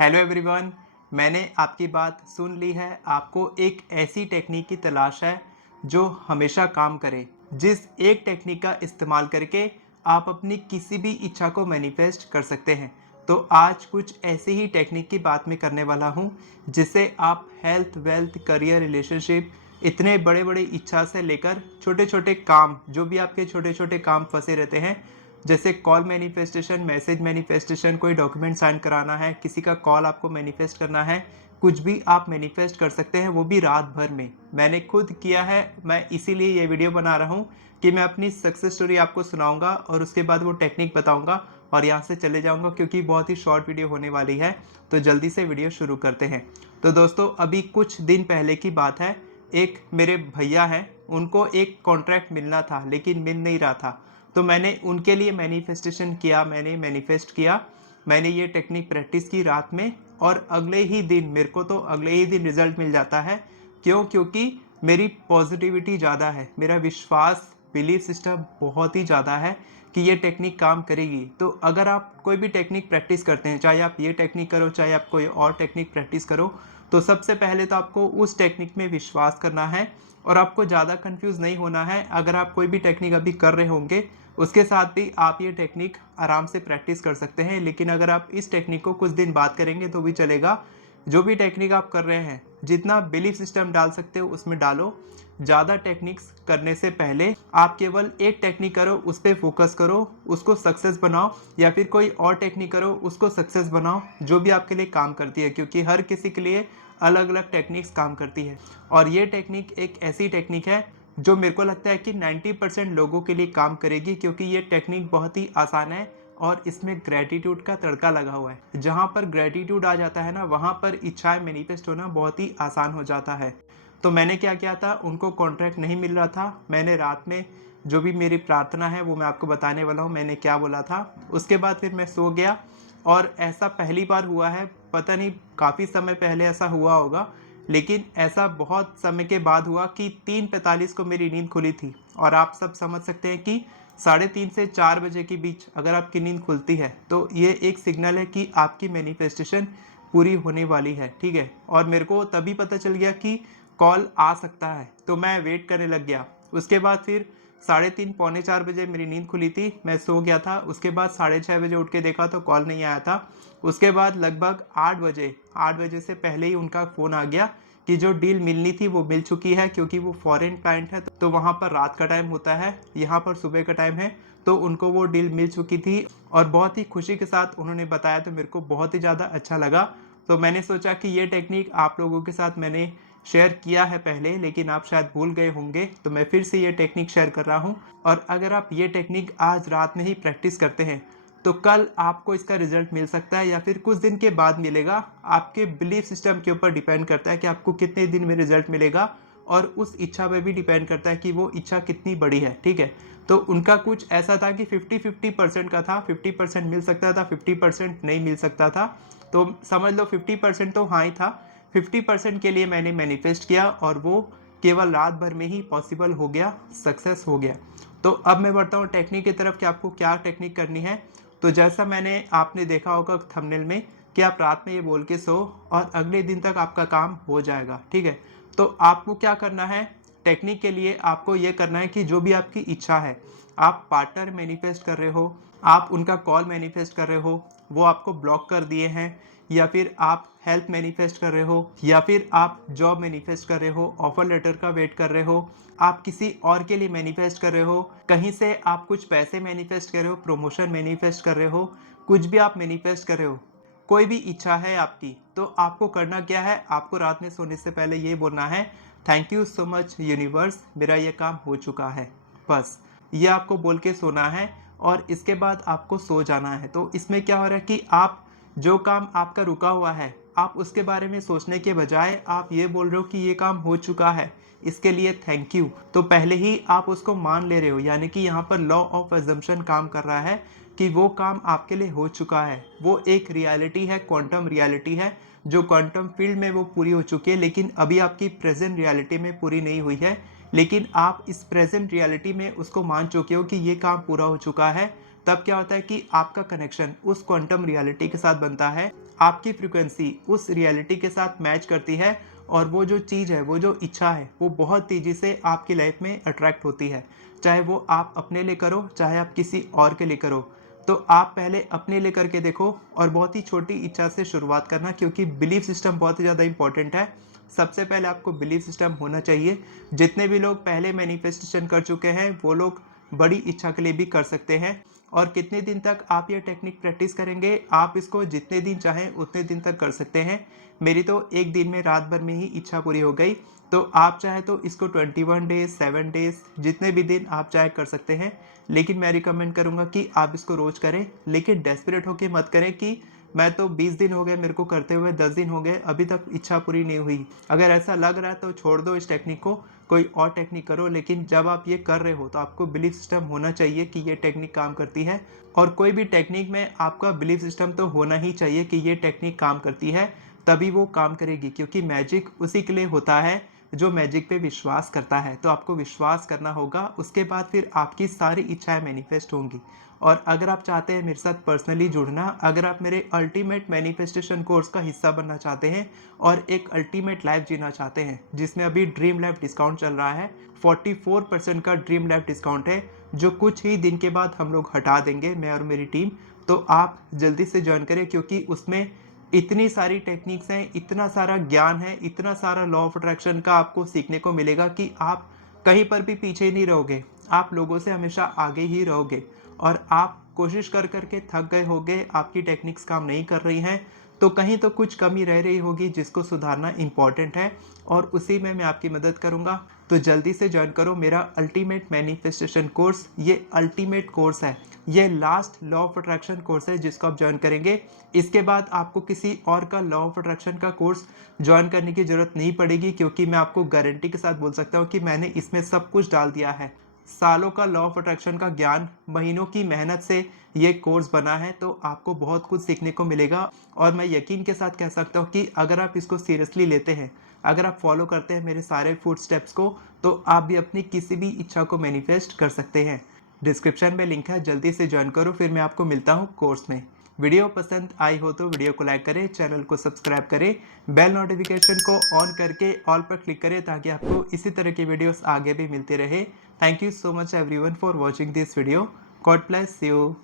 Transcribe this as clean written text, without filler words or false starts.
Hello everyone. मैंने आपकी बात सुन ली है। आपको एक ऐसी टेक्निक की तलाश है जो हमेशा काम करे, जिस एक टेक्निक का इस्तेमाल करके आप अपनी किसी भी इच्छा को मैनिफेस्ट कर सकते हैं। तो आज कुछ ऐसी ही टेक्निक की बात मैं करने वाला हूँ जिससे आप हेल्थ, वेल्थ, करियर, रिलेशनशिप, इतने बड़े बड़े इच्छा से लेकर छोटे छोटे काम, जो भी आपके छोटे छोटे काम फंसे रहते हैं, जैसे कॉल मैनिफेस्टेशन, मैसेज मैनिफेस्टेशन, कोई डॉक्यूमेंट साइन कराना है, किसी का कॉल आपको मैनिफेस्ट करना है, कुछ भी आप मैनिफेस्ट कर सकते हैं, वो भी रात भर में। मैंने खुद किया है। मैं इसीलिए ये वीडियो बना रहा हूँ कि मैं अपनी सक्सेस स्टोरी आपको सुनाऊंगा और उसके बाद वो टेक्निक बताऊंगा और यहाँ से चले जाऊंगा, क्योंकि बहुत ही शॉर्ट वीडियो होने वाली है। तो जल्दी से वीडियो शुरू करते हैं। तो दोस्तों, अभी कुछ दिन पहले की बात है। एक मेरे भैया हैं, उनको एक कॉन्ट्रैक्ट मिलना था लेकिन मिल नहीं रहा था। तो मैंने उनके लिए मैनिफेस्टेशन किया, मैंने मैनिफेस्ट किया, मैंने ये टेक्निक प्रैक्टिस की रात में, और अगले ही दिन मेरे को तो अगले ही दिन रिजल्ट मिल जाता है। क्यों? क्योंकि मेरी पॉजिटिविटी ज़्यादा है, मेरा विश्वास, बिलीफ सिस्टम बहुत ही ज़्यादा है कि ये टेक्निक काम करेगी। तो अगर आप कोई भी टेक्निक प्रैक्टिस करते हैं, चाहे आप ये टेक्निक करो, चाहे आप कोई और टेक्निक प्रैक्टिस करो, तो सबसे पहले तो आपको उस टेक्निक में विश्वास करना है और आपको ज़्यादा कंफ्यूज नहीं होना है। अगर आप कोई भी टेक्निक अभी कर रहे होंगे, उसके साथ भी आप ये टेक्निक आराम से प्रैक्टिस कर सकते हैं। लेकिन अगर आप इस टेक्निक को कुछ दिन बाद करेंगे तो भी चलेगा। जो भी टेक्निक आप कर रहे हैं, जितना बिलीफ सिस्टम डाल सकते हो उसमें डालो। ज़्यादा टेक्निक्स करने से पहले आप केवल एक टेक्निक करो, उस पर फोकस करो, उसको सक्सेस बनाओ, या फिर कोई और टेक्निक करो, उसको सक्सेस बनाओ, जो भी आपके लिए काम करती है, क्योंकि हर किसी के लिए अलग अलग टेक्निक्स काम करती है। और ये टेक्निक एक ऐसी टेक्निक है जो मेरे को लगता है कि 90% लोगों के लिए काम करेगी, क्योंकि ये टेक्निक बहुत ही आसान है और इसमें ग्रेटिट्यूड का तड़का लगा हुआ है। जहाँ पर ग्रेटिट्यूड आ जाता है ना, वहाँ पर इच्छाएं मैनिफेस्ट होना बहुत ही आसान हो जाता है। तो मैंने क्या किया था, उनको कॉन्ट्रैक्ट नहीं मिल रहा था। मैंने रात में जो भी मेरी प्रार्थना है वो मैं आपको बताने वाला हूँ, मैंने क्या बोला था। उसके बाद फिर मैं सो गया, और ऐसा पहली बार हुआ है। पता नहीं, काफ़ी समय पहले ऐसा हुआ होगा, लेकिन ऐसा बहुत समय के बाद हुआ कि 3:45 को मेरी नींद खुली थी। और आप सब समझ सकते हैं कि 3:30 से 4 बजे के बीच अगर आपकी नींद खुलती है तो ये एक सिग्नल है कि आपकी मैनिफेस्टेशन पूरी होने वाली है। ठीक है। और मेरे को तभी पता चल गया कि कॉल आ सकता है, तो मैं वेट करने लग गया। उसके बाद फिर 3:30 पौने 4 बजे मेरी नींद खुली थी, मैं सो गया था। उसके बाद 6:30 बजे उठ के देखा तो कॉल नहीं आया था। उसके बाद लगभग 8 बजे से पहले ही उनका फ़ोन आ गया कि जो डील मिलनी थी वो मिल चुकी है, क्योंकि वो फॉरेन क्लाइंट है तो वहाँ पर रात का टाइम होता है, यहाँ पर सुबह का टाइम है। तो उनको वो डील मिल चुकी थी और बहुत ही खुशी के साथ उन्होंने बताया, तो मेरे को बहुत ही ज़्यादा अच्छा लगा। तो मैंने सोचा कि ये टेक्निक आप लोगों के साथ मैंने शेयर किया है पहले, लेकिन आप शायद भूल गए होंगे, तो मैं फिर से ये टेक्निक शेयर कर रहा हूँ। और अगर आप ये टेक्निक आज रात में ही प्रैक्टिस करते हैं तो कल आपको इसका रिजल्ट मिल सकता है, या फिर कुछ दिन के बाद मिलेगा। आपके बिलीफ सिस्टम के ऊपर डिपेंड करता है कि आपको कितने दिन में रिजल्ट मिलेगा, और उस इच्छा पे भी डिपेंड करता है कि वो इच्छा कितनी बड़ी है। ठीक है। तो उनका कुछ ऐसा था कि 50-50% का था, 50% मिल सकता था, 50% नहीं मिल सकता था। तो समझ लो 50% तो हाँ ही था। 50% के लिए मैंने मैनिफेस्ट किया और वो केवल रात भर में ही पॉसिबल हो गया, सक्सेस हो गया। तो अब मैं बढ़ता हूँ टेक्निक की तरफ कि आपको क्या टेक्निक करनी है। तो जैसा मैंने आपने देखा होगा थंबनेल में कि आप रात में ये बोल के सो और अगले दिन तक आपका काम हो जाएगा। ठीक है। तो आपको क्या करना है, टेक्निक के लिए आपको ये करना है कि जो भी आपकी इच्छा है, आप पार्टनर मैनिफेस्ट कर रहे हो, आप उनका कॉल मैनिफेस्ट कर रहे हो, वो आपको ब्लॉक कर दिए हैं, या फिर आप हेल्थ मैनिफेस्ट कर रहे हो, या फिर आप जॉब मैनिफेस्ट कर रहे हो, ऑफर लेटर का वेट कर रहे हो, आप किसी और के लिए मैनिफेस्ट कर रहे हो, कहीं से आप कुछ पैसे मैनिफेस्ट कर रहे हो, प्रमोशन मैनिफेस्ट कर रहे हो, कुछ भी आप मैनिफेस्ट कर रहे हो, कोई भी इच्छा है आपकी, तो आपको करना क्या है, आपको रात में सोने से पहले ये बोलना है, thank you so much universe, मेरा ये काम हो चुका है। बस ये आपको बोल के सोना है और इसके बाद आपको सो जाना है। तो इसमें क्या हो रहा है कि आप जो काम आपका रुका हुआ है, आप उसके बारे में सोचने के बजाय आप ये बोल रहे हो कि ये काम हो चुका है, इसके लिए थैंक यू। तो पहले ही आप उसको मान ले रहे हो, यानी कि यहाँ पर लॉ ऑफ अजम्पशन काम कर रहा है कि वो काम आपके लिए हो चुका है। वो एक रियलिटी है, क्वांटम रियलिटी है, जो क्वांटम फील्ड में वो पूरी हो चुकी है, लेकिन अभी आपकी प्रेजेंट रियलिटी में पूरी नहीं हुई है। लेकिन आप इस प्रेजेंट रियलिटी में उसको मान चुके हो कि ये काम पूरा हो चुका है। तब क्या होता है कि आपका कनेक्शन उस क्वांटम रियलिटी के साथ बनता है। आपकी फ्रीक्वेंसी उस रियलिटी के साथ मैच करती है और वो जो चीज़ है, वो जो इच्छा है, वो बहुत तेज़ी से आपकी लाइफ में अट्रैक्ट होती है। चाहे वो आप अपने लिए करो, चाहे आप किसी और के लिए करो। तो आप पहले अपने लिए करके देखो और बहुत ही छोटी इच्छा से शुरुआत करना, क्योंकि बिलीफ सिस्टम बहुत ही ज़्यादा इंपॉर्टेंट है। सबसे पहले आपको बिलीफ सिस्टम होना चाहिए। जितने भी लोग पहले मैनिफेस्टेशन कर चुके हैं वो लोग बड़ी इच्छा के लिए भी कर सकते हैं। और कितने दिन तक आप ये टेक्निक प्रैक्टिस करेंगे, आप इसको जितने दिन चाहें उतने दिन तक कर सकते हैं। मेरी तो एक दिन में, रात भर में ही इच्छा पूरी हो गई। तो आप चाहे तो इसको 21 डेज, 7 डेज, जितने भी दिन आप चाहे कर सकते हैं। लेकिन मैं रिकमेंड करूंगा कि आप इसको रोज करें, लेकिन डेस्परेट होके मत करें कि मैं तो 20 दिन हो गए मेरे को करते हुए, 10 दिन हो गए, अभी तक इच्छा पूरी नहीं हुई। अगर ऐसा लग रहा है तो छोड़ दो इस टेक्निक को, कोई और टेक्निक करो। लेकिन जब आप ये कर रहे हो तो आपको बिलीफ सिस्टम होना चाहिए कि ये टेक्निक काम करती है। और कोई भी टेक्निक में आपका बिलीफ सिस्टम तो होना ही चाहिए कि ये टेक्निक काम करती है, तभी वो काम करेगी। क्योंकि मैजिक उसी के लिए होता है जो मैजिक पे विश्वास करता है। तो आपको विश्वास करना होगा, उसके बाद फिर आपकी सारी इच्छाएं मैनिफेस्ट होंगी। और अगर आप चाहते हैं मेरे साथ पर्सनली जुड़ना, अगर आप मेरे अल्टीमेट मैनिफेस्टेशन कोर्स का हिस्सा बनना चाहते हैं और एक अल्टीमेट लाइफ जीना चाहते हैं, जिसमें अभी ड्रीम लाइफ डिस्काउंट चल रहा है, 44% का ड्रीम लाइफ डिस्काउंट है, जो कुछ ही दिन के बाद हम लोग हटा देंगे, मैं और मेरी टीम। तो आप जल्दी से ज्वाइन करें, क्योंकि उसमें इतनी सारी टेक्निक्स हैं, इतना सारा ज्ञान है, इतना सारा लॉ ऑफ अट्रैक्शन का आपको सीखने को मिलेगा कि आप कहीं पर भी पीछे नहीं रहोगे। आप लोगों से हमेशा आगे ही रहोगे। और आप कोशिश कर करके थक गए होगे, आपकी टेक्निक्स काम नहीं कर रही हैं, तो कहीं तो कुछ कमी रह रही होगी जिसको सुधारना इम्पॉर्टेंट है, और उसी में मैं आपकी मदद करूंगा। तो जल्दी से ज्वाइन करो मेरा अल्टीमेट मैनिफेस्टेशन कोर्स। ये अल्टीमेट कोर्स है, ये last law of attraction course है जिसको आप ज्वाइन करेंगे। इसके बाद आपको किसी और का लॉ ऑफ अट्रैक्शन का कोर्स ज्वाइन करने की जरूरत नहीं पड़ेगी, क्योंकि मैं आपको गारंटी के साथ बोल सकता हूँ कि मैंने इसमें सब कुछ डाल दिया है। सालों का लॉ ऑफ अट्रैक्शन का ज्ञान, महीनों की मेहनत से ये कोर्स बना है। तो आपको बहुत कुछ सीखने को मिलेगा। और मैं यकीन के साथ कह सकता हूँ कि अगर आप इसको सीरियसली लेते हैं, अगर आप फॉलो करते हैं मेरे सारे फुट स्टेप्स को, तो आप भी अपनी किसी भी इच्छा को मैनिफेस्ट कर सकते हैं। डिस्क्रिप्शन में लिंक है, जल्दी से ज्वाइन करो। फिर मैं आपको मिलता हूँ कोर्स में। वीडियो पसंद आई हो तो वीडियो को लाइक करें, चैनल को सब्सक्राइब करें, बेल नोटिफिकेशन को ऑन करके ऑल पर क्लिक करें, ताकि आपको इसी तरह की वीडियोस आगे भी मिलती रहे। Thank you so much everyone for watching this video. God bless you.